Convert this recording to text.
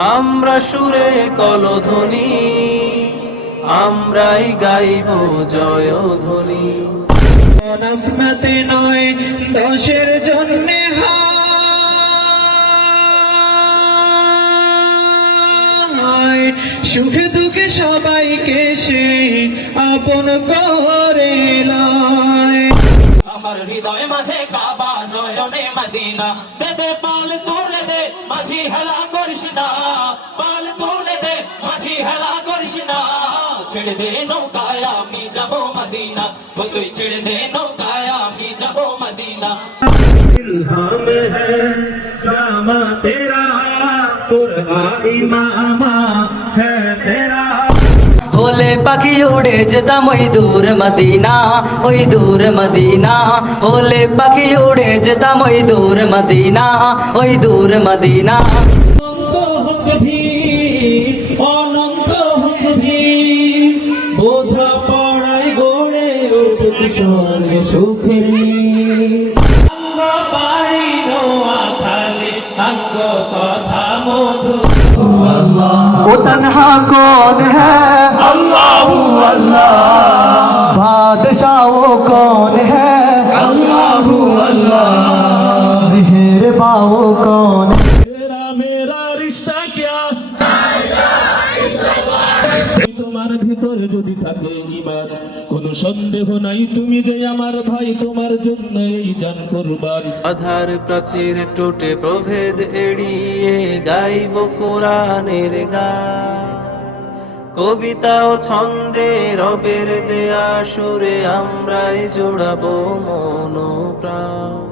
আমরা সুরে কলধ্বনি, আমরাই গাইব জয়ধ্বনি। আপনাতে নয় দশের জন্যে হয়, সুখে দুঃখে সবাইকে সে আপন করে লয়। আমার হৃদয় মাঝে কাবা, নয়নে মদিনা, দে দে পাল তুলে দে, মাঝি হেলা করিস না, পাল তুলে দে, মাঝি হেলা করিস না। ছেড়ে দে নৌকায় আমি যাব মদিনা, ও তুই ছেড়ে দে নৌকায় আমি যাব মদিনা। ইলহাম है जामा तेरा, कुरआ इमामा है तेरा। হলে পাখি উড়ে যেতাম ওই দূর মদিনা, ওই দূর মদিনা। হলে পাখি উড়ে যেতাম ওই দূর মদিনা, ওই দূর মদিনা। অনন্ত হোক ভিড়, অনন্ত হোক ভিড়, বোঝা পড়ায় গড়ে উঠুক স্বর্গে সুখের নীড়। অঙ্গ পারি নোয়া খালি, অঙ্গ কথা মধু। वो तन्हा कौन है? अल्लाह अल्लाह, बादशाह वो कौन है? अल्लाह अल्लाह। मेहरबां वो कौन है? तेरा मेरा रिश्ता क्या, তোমার ভিতর যদি থাকে ঈমান, কোনো সন্দেহ নাই তুমি যে আমার ভাই, তোমার জন্য এই জান কুরবান। আধার প্রাচীর টুটে প্রভেদ এড়িয়ে গাইব কোরআনের গান। কবিতা ও ছন্দে রবের দেয়া সুরে আমরাই জোড়াবো মন প্রাণ।